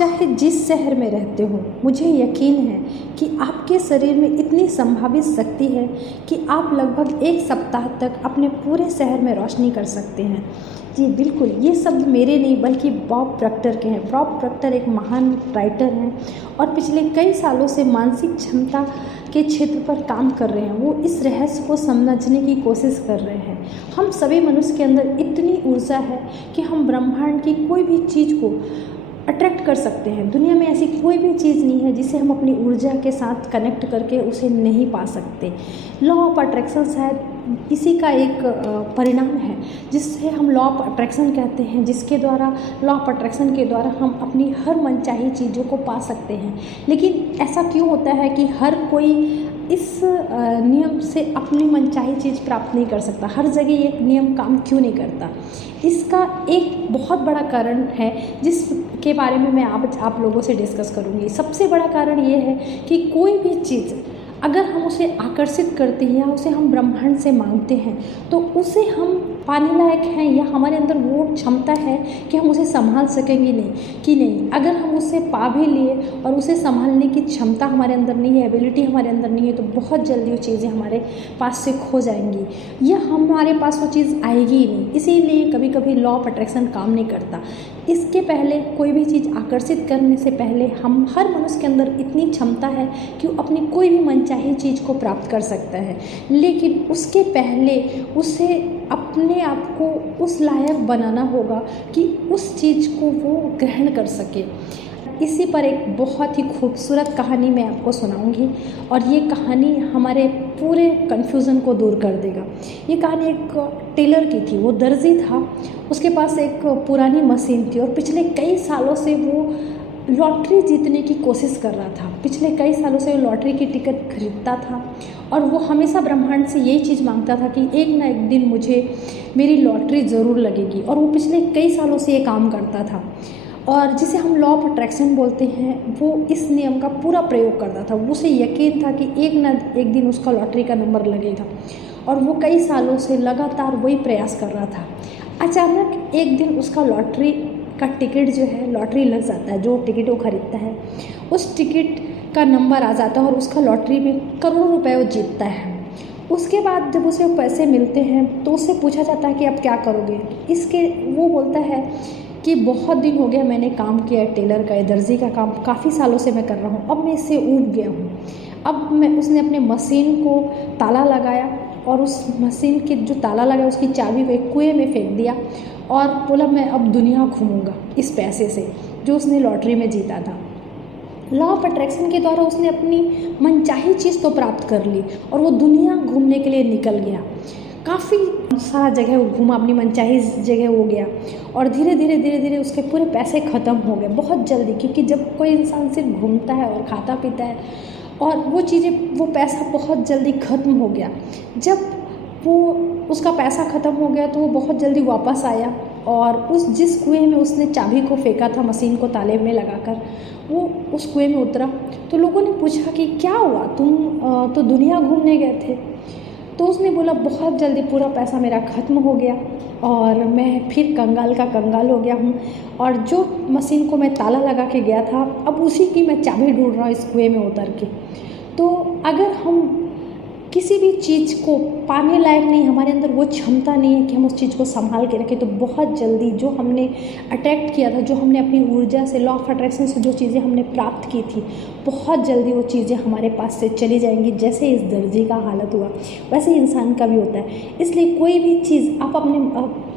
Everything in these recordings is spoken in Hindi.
चाहे जिस शहर में रहते हो, मुझे यकीन है कि आपके शरीर में इतनी संभावित शक्ति है कि आप लगभग 1 सप्ताह तक अपने पूरे शहर में रोशनी कर सकते हैं। जी बिल्कुल, ये शब्द मेरे नहीं बल्कि बॉब प्रॉक्टर के हैं। बॉब प्रॉक्टर एक महान राइटर हैं और पिछले कई सालों से मानसिक क्षमता के क्षेत्र पर काम कर रहे हैं। वो इस रहस्य को समझने की कोशिश कर रहे हैं। हम सभी मनुष्य के अंदर इतनी ऊर्जा है कि हम ब्रह्मांड की कोई भी चीज़ को अट्रैक्ट कर सकते हैं। दुनिया में ऐसी कोई भी चीज़ नहीं है जिसे हम अपनी ऊर्जा के साथ कनेक्ट करके उसे नहीं पा सकते। लॉ ऑफ अट्रैक्शन शायद इसी का एक परिणाम है जिससे हम लॉ ऑफ अट्रैक्शन कहते हैं, जिसके द्वारा लॉ ऑफ अट्रैक्शन के द्वारा हम अपनी हर मनचाही चीज़ों को पा सकते हैं। लेकिन ऐसा क्यों होता है कि हर कोई इस नियम से अपनी मनचाही चीज़ प्राप्त नहीं कर सकता? हर जगह एक नियम काम क्यों नहीं करता? इसका एक बहुत बड़ा कारण है जिसके बारे में मैं आप लोगों से डिस्कस करूँगी। सबसे बड़ा कारण ये है कि कोई भी चीज़ अगर हम उसे आकर्षित करते हैं या उसे हम ब्रह्मांड से मांगते हैं तो उसे हम पाने लायक हैं या हमारे अंदर वो क्षमता है कि हम उसे संभाल सकेंगे नहीं। अगर हम उसे पा भी लिए और उसे संभालने की क्षमता हमारे अंदर नहीं है, एबिलिटी हमारे अंदर नहीं है, तो बहुत जल्दी वो चीज़ें हमारे पास से खो जाएंगी या हमारे पास वो चीज़ आएगी ही नहीं। इसीलिए कभी कभी लॉ ऑफ अट्रैक्शन काम नहीं करता। इसके पहले कोई भी चीज़ आकर्षित करने से पहले हम हर मनुष्य के अंदर इतनी क्षमता है कि वो अपनी कोई भी मनचाही चीज़ को प्राप्त कर सकता है, लेकिन उसके पहले उसे अपने आप को उस लायक बनाना होगा कि उस चीज़ को वो ग्रहण कर सके। इसी पर एक बहुत ही खूबसूरत कहानी मैं आपको सुनाऊंगी और ये कहानी हमारे पूरे कन्फ्यूज़न को दूर कर देगा। ये कहानी एक टेलर की थी। वो दर्जी था, उसके पास एक पुरानी मशीन थी और पिछले कई सालों से वो लॉटरी जीतने की कोशिश कर रहा था। पिछले कई सालों से वो लॉटरी की टिकट खरीदता था और वो हमेशा ब्रह्मांड से यही चीज़ मांगता था कि एक ना एक दिन मुझे मेरी लॉटरी ज़रूर लगेगी। और वो पिछले कई सालों से ये काम करता था और जिसे हम लॉ ऑफ अट्रैक्शन बोलते हैं, वो इस नियम का पूरा प्रयोग करता था। उसे यकीन था कि एक ना एक दिन उसका लॉटरी का नंबर लगेगा और वो कई सालों से लगातार वही प्रयास कर रहा था। अचानक एक दिन उसका लॉटरी का टिकट जो है, लॉटरी लग जाता है। जो टिकट वो खरीदता है उस टिकट का नंबर आ जाता है और उसका लॉटरी में करोड़ों रुपए वो जीतता है। उसके बाद जब उसे पैसे मिलते हैं तो उससे पूछा जाता है कि अब क्या करोगे। इसके वो बोलता है कि बहुत दिन हो गया मैंने काम किया है, टेलर का, दर्जी का काम काफ़ी सालों से मैं कर रहा हूँ, अब मैं इससे ऊब गया हूँ। अब उसने अपने मशीन को ताला लगाया और उस मशीन के जो ताला लगा उसकी चाबी को एक कुएं में फेंक दिया और बोला मैं अब दुनिया घूमूंगा इस पैसे से जो उसने लॉटरी में जीता था। लॉ ऑफ अट्रैक्शन के द्वारा उसने अपनी मनचाही चीज़ तो प्राप्त कर ली और वो दुनिया घूमने के लिए निकल गया। काफ़ी सारा जगह वो घूमा, अपनी मनचाही जगह वो गया और धीरे धीरे उसके पूरे पैसे ख़त्म हो गए बहुत जल्दी। क्योंकि जब कोई इंसान सिर्फ घूमता है और खाता पीता है और वो पैसा बहुत जल्दी ख़त्म हो गया। जब वो उसका पैसा ख़त्म हो गया तो वो बहुत जल्दी वापस आया और जिस कुएं में उसने चाबी को फेंका था मशीन को ताले में लगाकर, वो उस कुएं में उतरा। तो लोगों ने पूछा कि क्या हुआ, तुम तो दुनिया घूमने गए थे। तो उसने बोला बहुत जल्दी पूरा पैसा मेरा ख़त्म हो गया और मैं फिर कंगाल का कंगाल हो गया हूँ और जो मशीन को मैं ताला लगा के गया था अब उसी की मैं चाबी ढूंढ रहा हूँ इस कुएं में उतर के। तो अगर हम किसी भी चीज़ को पाने लायक नहीं, हमारे अंदर वो क्षमता नहीं है कि हम उस चीज़ को संभाल के रखें, तो बहुत जल्दी जो हमने अट्रैक्ट किया था, जो हमने अपनी ऊर्जा से, लॉ ऑफ अट्रैक्शन से जो चीज़ें हमने प्राप्त की थी, बहुत जल्दी वो चीज़ें हमारे पास से चली जाएंगी। जैसे इस दर्जी का हालत हुआ वैसे इंसान का भी होता है। इसलिए कोई भी चीज़ आप अपने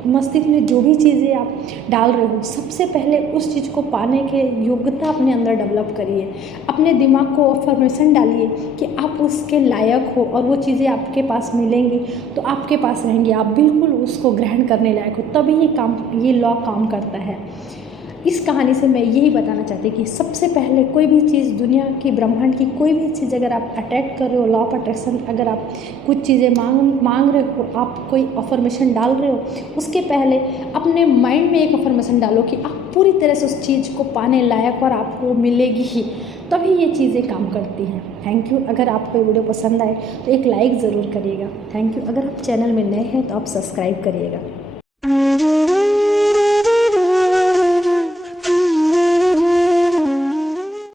मस्तिष्क में जो भी चीज़ें आप डाल रहे हो, सबसे पहले उस चीज़ को पाने के योग्यता अपने अंदर डेवलप करिए। अपने दिमाग को अफर्मेशन डालिए कि आप उसके लायक हो और वो चीज़ें आपके पास मिलेंगी तो आपके पास रहेंगी, आप बिल्कुल उसको ग्रहण करने लायक हो, तभी ये लॉ काम करता है। इस कहानी से मैं यही बताना चाहती कि सबसे पहले कोई भी चीज़, दुनिया की, ब्रह्मांड की कोई भी चीज़ अगर आप अट्रैक्ट कर रहे हो, लॉ ऑफ अट्रैक्शन, अगर आप कुछ चीज़ें मांग रहे हो, आप कोई अफर्मेशन डाल रहे हो, उसके पहले अपने माइंड में एक अफर्मेशन डालो कि आप पूरी तरह से उस चीज़ को पाने लायक और आपको मिलेगी ही, तभी ये चीज़ें काम करती हैं। Thank you. अगर आपको ये वीडियो पसंद आए तो एक लाइक ज़रूर करिएगा। Thank you. अगर आप चैनल में नए हैं तो आप सब्सक्राइब करिएगा।